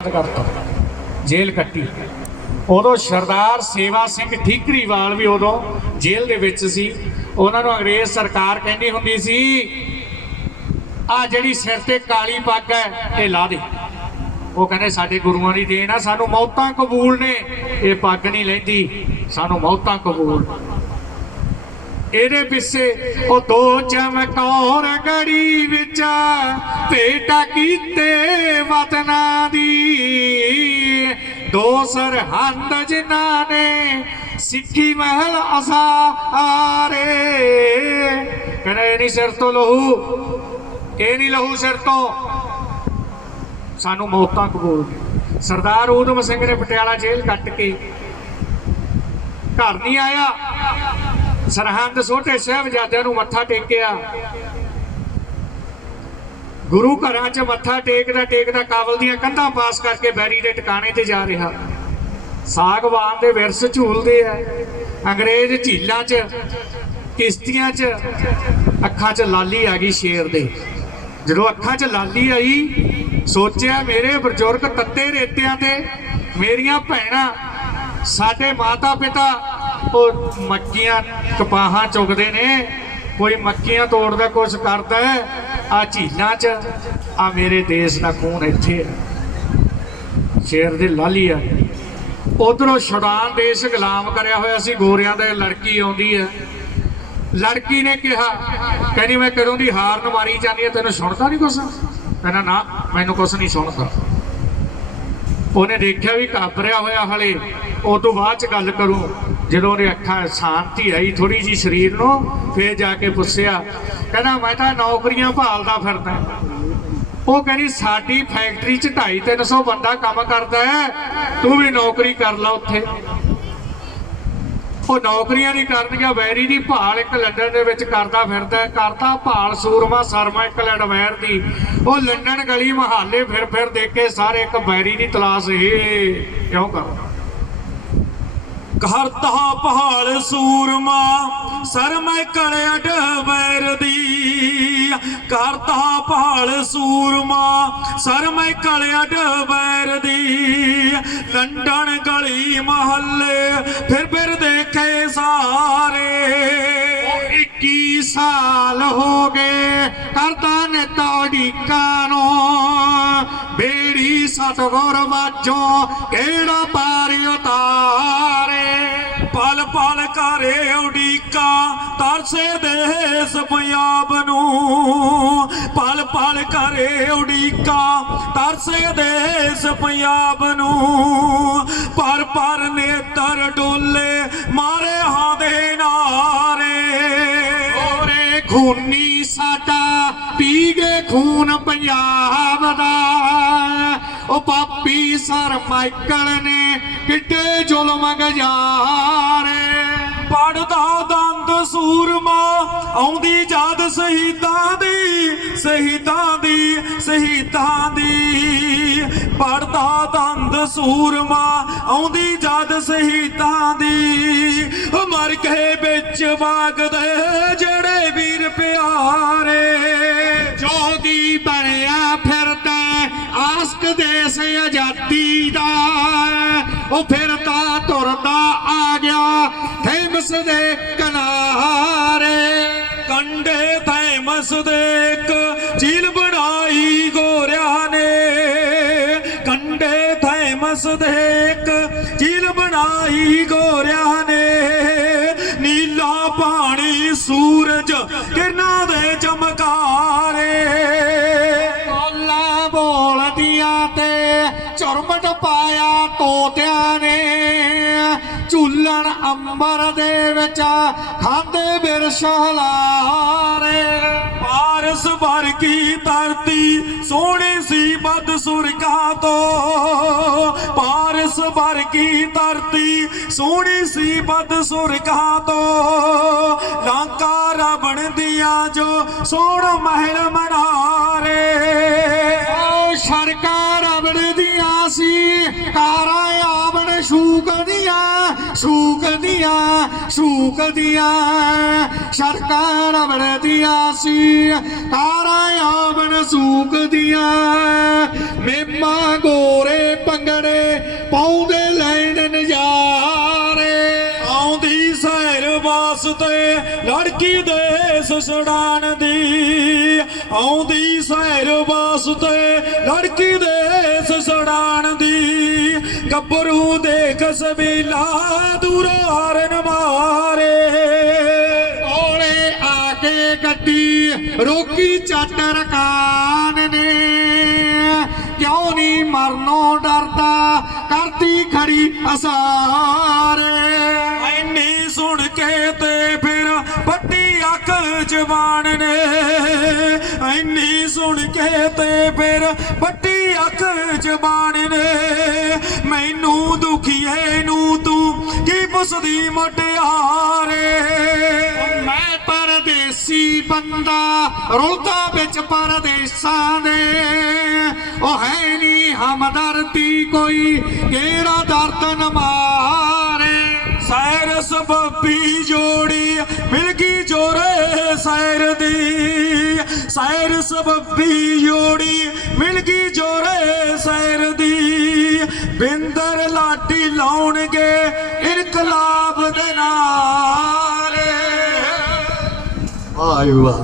ਕਰਤਾ। ਜੇਲ੍ਹ ਕੱਟੀ। ਉਦੋਂ ਸਰਦਾਰ ਸੇਵਾ ਸਿੰਘ ਠੀਕਰੀਵਾਲ ਵੀ ਉਦੋਂ ਜੇਲ੍ਹ ਦੇ ਵਿੱਚ ਸੀ। ਉਹਨਾਂ ਨੂੰ ਅੰਗਰੇਜ਼ ਸਰਕਾਰ ਕਹਿੰਦੀ ਹੁੰਦੀ ਸੀ, ਆ ਜਿਹੜੀ ਸਿਰ ਤੇ ਕਾਲੀ ਪੱਗ ਹੈ, ਇਹ ਲਾ ਦੇ। ਉਹ ਕਹਿੰਦੇ, ਸਾਡੇ ਗੁਰੂਆਂ ਦੀ ਦੇਣ ਆ, ਸਾਨੂੰ ਮੌਤਾਂ ਕਬੂਲ ਨੇ। ਇਹ ਪੱਗ ਨਹੀਂ ਲੈਂਦੀ, ਸਾਨੂੰ ਮੌਤਾਂ ਕਬੂਲ ਇਹਦੇ ਪਿੱਛੇ ਉਹ ਦੋ ਚਮਕੌਰ ਗੜੀ ਵਿੱਚ ਭੇਟਾ ਕੀਤੇ ਵਤਨਾਂ ਦੀ। ਦੋ ਸਰਹੰਦ ਜਿਨ੍ਹਾਂ ਨੇ ਸਿੱਖੀ ਮਹਿਲ ਅਸਾਰੇ। ਕਹਿੰਦੇ ਨਹੀਂ ਸਿਰ ਤੋਂ ਲਹੂ, ਇਹ ਨਹੀਂ ਲਹੂ ਸਿਰ ਤੋਂ। ਸਾਨੂੰ ਮੌਤਾਂ ਕਬੂਲ ਸਰਦਾਰ ਊਧਮ ਸਿੰਘ ਨੇ ਪਟਿਆਲਾ ਜੇਲ੍ਹ ਕੱਟ ਕੇ ਘਰ ਨਹੀਂ ਆਇਆ। ਸਰਹੰਦ ਛੋਟੇ ਸਾਹਿਬਜ਼ਾਦਿਆਂ ਨੂੰ ਮੱਥਾ ਟੇਕਿਆ। ਗੁਰੂ ਘਰਾਂ 'ਚ ਮੱਥਾ ਟੇਕਦਾ ਟੇਕਦਾ ਕਾਬਲ ਦੀਆਂ ਕੰਧਾਂ ਪਾਸ ਕਰਕੇ ਬੈਰੀ ਦੇ ਟਿਕਾਣੇ ਤੇ ਜਾ ਰਿਹਾ। ਸਾਗਵਾਨ ਦੇ ਵਿਰਸ ਝੂਲਦੇ ਆ। ਅੰਗਰੇਜ਼ ਝੀਲਾਂ 'ਚ, ਕਿਸ਼ਤੀਆਂ 'ਚ, ਅੱਖਾਂ 'ਚ ਲਾਲੀ ਆ ਗਈ ਸ਼ੇਰ ਦੇ। ਜਦੋਂ ਅੱਖਾਂ 'ਚ ਲਾਲੀ ਆਈ, ਸੋਚਿਆ, ਮੇਰੇ ਬਜ਼ੁਰਗ ਤੱਤੇ ਰੇਤਿਆਂ ਤੇ ਮੇਰੀਆਂ ਭੈਣਾਂ, ਸਾਡੇ ਮਾਤਾ ਪਿਤਾ ਮੱਕੀਆਂ ਕਪਾਹਾਂ ਚੁਗਦੇ ਨੇ। ਕੋਈ ਮੱਕੀਆਂ ਤੋੜਦਾ ਕੁਛ ਕਰਦਾ ਆ ਝੀਲਾਂ 'ਚ, ਆ ਮੇਰੇ ਦੇਸ਼ ਦਾ ਖੂਨ ਇੱਥੇ ਸ਼ੇਰ ਦੀ ਲਾਲੀ ਆ। ਉਧਰੋਂ ਸ਼ੁਡਾਨ ਦੇਸ਼ ਗੁਲਾਮ ਕਰਿਆ ਹੋਇਆ ਸੀ, ਗੋਰਿਆਂ ਦਾ ਲੜਕੀ ਆਉਂਦੀ ਹੈ। ਲੜਕੀ ਨੇ ਕਿਹਾ, ਕਹਿੰਦੀ, ਮੈਂ ਕਦੋਂ ਦੀ ਹਾਰਨ ਮਾਰੀ ਜਾਂਦੀ ਹੈ, ਤੈਨੂੰ ਸੁਣਦਾ ਨਹੀਂ ਕੁਛ? ਕਹਿੰਦਾ, ਨਾ, ਮੈਨੂੰ ਕੁਛ ਨਹੀਂ ਸੁਣਦਾ। ਉਹਨੇ ਦੇਖਿਆ ਵੀ ਘਾਬਰਿਆ ਹੋਇਆ ਹਲੇ। ਉਹ ਤੋਂ ਬਾਅਦ ਚ ਗੱਲ ਕਰੂੰ। ਜਦੋਂ ਉਹਦੇ ਅੱਖਾਂ ਸ਼ਾਂਤੀ ਆਈ ਥੋੜੀ ਜੀ ਸਰੀਰ ਨੂੰ, ਫੇਰ ਜਾ ਕੇ ਪੁੱਛਿਆ, ਕਹਿੰਦਾ, ਮੈਂ ਤਾਂ ਨੌਕਰੀਆਂ ਭਾਲਦਾ ਫਿਰਦਾ ਉਹ ਕਹਿੰਦੀ, ਸਾਡੀ ਫੈਕਟਰੀ 'ਚ 2.5 300 ਬੰਦਾ ਕੰਮ ਕਰਦਾ ਹੈ, ਤੂੰ ਵੀ ਨੌਕਰੀ ਕਰ ਲੈ ਉੱਥੇ। ਉਹ ਨੌਕਰੀਆਂ ਨਹੀਂ ਕਰਨਗੀਆਂ, ਵੈਰੀ ਦੀ ਭਾਲ ਇੱਕ ਲੰਡਨ ਦੇ ਵਿੱਚ ਕਰਦਾ ਫਿਰਦਾ ਕਰਦਾ ਭਾਲ ਸੂਰਮਾ, ਸਰਮਾ, ਇੱਕ ਲੈਂਡਵੈਰ ਦੀ। ਉਹ ਲੰਡਨ ਗਲੀ ਮਹੱਲੇ ਫਿਰ ਫਿਰ ਦੇਖ ਕੇ ਸਾਰੇ ਇੱਕ ਵੈਰੀ ਦੀ ਤਲਾਸ਼ ਇਹ ਕਿਉਂ ਕਰਦਾ ਕਰਤਾ ਪਹਾੜ ਸੂਰਮਾ, ਸਰਮੈ ਕਲਿਆ ਡਬੈਰ ਦੀ। ਕਰਤਾ ਪਹਾੜ ਸੂਰਮਾ, ਸਰਮੈ ਕਲਿਆ ਡਬੈਰ ਦੀ। ਲੰਡਨ ਗਲੀ ਮਹੱਲੇ, ਫਿਰ ਫਿਰ ਦੇਖੇ ਸਾਰੇ। ਉਹ 21 ਸਾਲ ਹੋ ਗਏ ਕਰਤਾ ਨੇ ਤਾੜੀ ਕਾਨੋ ਬੇੜੀ ਸਤਗੁਰ ਵਾਜੋ, ਕਿਹੜਾ ਪਲ ਪਲ ਕਰੇ ਉਡੀਕਾ, ਤਰਸੇ ਦੇਸ ਪੰਜਾਬ ਨੂੰ। ਪਲ ਪਲ ਕਰੇ ਉਡੀਕਾ, ਤਰਸੇ ਦੇਸ ਪੰਜਾਬ ਨੂੰ। ਪਰ ਪਰ ਨੇਤਰ ਡੋਲੇ ਮਾਰੇ ਹਾਂ ਦੇ ਨਾਰੇ। ਓਰੇ ਖੂਨੀ ਸਾਡਾ ਪੀ ਗਏ ਖੂਨ ਪੰਜਾਬ ਦਾ। ਉਹ ਪਾਪੀ ਸਰ ਮਾਈਕਲ ਨੇ ਕਿੱਡੇ ਜ਼ੁਲਮ ਗਜਾਰੇ। ਪੜਦਾ ਦੰਦ ਸੂਰਮਾ, ਆਉਂਦੀ ਜਦ ਸ਼ਹੀਦਾਂ ਦੀ ਸ਼ਹੀਦਾਂ ਦੀ ਸ਼ਹੀਦਾਂ ਦੀ। ਪੜਦਾ ਦੰਦ ਸੂਰਮਾ, ਆਉਂਦੀ ਜਦ ਸ਼ਹੀਦਾਂ ਦੀ। ਉਹ ਮਰ ਗਏ ਵਿੱਚ ਵਾਗਦੇ ਜਿਹੜੇ ਵੀਰ ਪਿਆਰੇ। ਆਸਕ ਆਜ਼ਾਦੀ ਦਾ, ਉਹ ਫਿਰਦਾ ਤੁਰਦਾ ਆ ਗਿਆ ਥੇਮਸ ਦੇ ਕਿਨਾਰੇ। ਕੰਡੇ ਥੈਮਸ ਦੇ ਇੱਕ ਝੀਲ ਬਣਾਈ ਗੋਰਿਆਂ ਨੇ। ਕੰਡੇ ਥੈਮਸ ਦੇ ਇੱਕ ਝੀਲ ਬਣਾਈ ਗੋਰਿਆਂ ਨੇ। ਨੀਲਾ ਪਾਣੀ ਸੂਰਜ ਕਿਰਨਾਂ ਦੇ ਚਮਕਾਰੇ। ਬੋਲਦੀਆਂ ਤੇ ਚੁਰਮਟ ਪਾਇਆ ਤੋਤਿਆਂ ਨੇ। ਝੂਲਣ ਅੰਬਰ ਦੇ ਵਿੱਚ ਖਾਂਦੇ ਬਿਰਸ਼ ਪਾਰਸ ਭਰ ਕੀ ਧਰਤੀ ਸੋਹਣੀ ਸੀ ਬਦ ਸੁਰਗਾ ਤੋਂ। ਪਾਰਸ ਭਰ ਕੀ ਧਰਤੀ ਸੋਹਣੀ ਸੀ ਬਦ ਸੁਰਗਾ ਤੋਂ। ਲਾਂਕਾ ਰਾਵਣ ਦੀਆਂ ਜੋ ਸੋਹਣ ਮਹਿਲ ਮਨਾਰੇ ਸੂਕਦੀਆਂ ਸੂਕਦੀਆਂ ਸਰਕਾਰ ਵੜਦੀਆਂ ਸੀ। ਤਾਰਾ ਆਵਣ ਸੂਕਦੀਆਂ ਮੇਮਾ ਗੋਰੇ ਪੰਗੜੇ ਪਾਉਂਦੇ ਲੈਣ ਨਜ਼ਾਰੇ। ਆਉਂਦੀ ਸਹਿਰ ਵਾਸਤੇ ਲੜਕੀ ਦੇਸ ਸਸੜਾਨ ਦੀ ਆਉਂਦੀ ਸਹਿਰ ਵਾਸਤੇ ਲੜਕੀ ਦੇਸ ਸਸੜਾਨ ਦੀ ਗੱਭਰੂ ਦੇ ਸਬੀਲਾ ਦੂਰੋਂ ਹਾਰਨ ਮਾਰੇ। ਕੋਲੇ ਆ ਕੇ ਗੱਡੀ ਰੋਕੀ ਚੱਟ ਰਕਾਨ ਨੇ। ਕਿਉਂ ਨਹੀਂ ਮਰਨੋਂ ਡਰਦਾ ਕਰਤੀ ਖੜੀ ਅਸਾਰੇ। ਐਨੀ ਸੁਣ ਕੇ ਤੇ ਫਿਰ ਪੱਟੀ ਅੱਖ ਜਵਾਨ ਨੇ। ਐਨੀ ਸੁਣ ਕੇ ਤੇ ਫਿਰ ਪੱਟੀ ਅੱਖ ਜਵਾਨ ਨੇ। ਮੈਨੂੰ ਦੁਖੀਏ ਨੂੰ ਤੂੰ ਕੀ ਪੁੱਛਦੀ ਮਟਿਆਰੇ? ਮੈਂ ਪਰਦੇਸੀ ਬੰਦਾ ਰੁਲਦਾ ਵਿੱਚ ਪਰਦੇਸਾਂ ਦੇ। ਉਹ ਹੈ ਨਹੀਂ ਹਮਦਰਦੀ ਕੋਈ ਕਿਹੜਾ ਦਰਦ ਨ ਮਾਰੇ। ਸੈਰ ਸਬੱਬੀ ਜੋੜੀ ਮਿਲ ਗਈ ਜੋਰੇ ਸੈਰ ਦੀ। ਸੈਰ ਸਬੱਬੀ ਜੋੜੀ ਮਿਲ ਗਈ ਬਿੰਦਰ ਲਾਟੀ ਲਾਉਣਗੇ ਇਨਕਲਾਬ ਦੇ ਨਾਰੇ। ਵਾਹ ਜੀ ਵਾਹ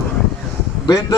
ਬਿੰਦਰ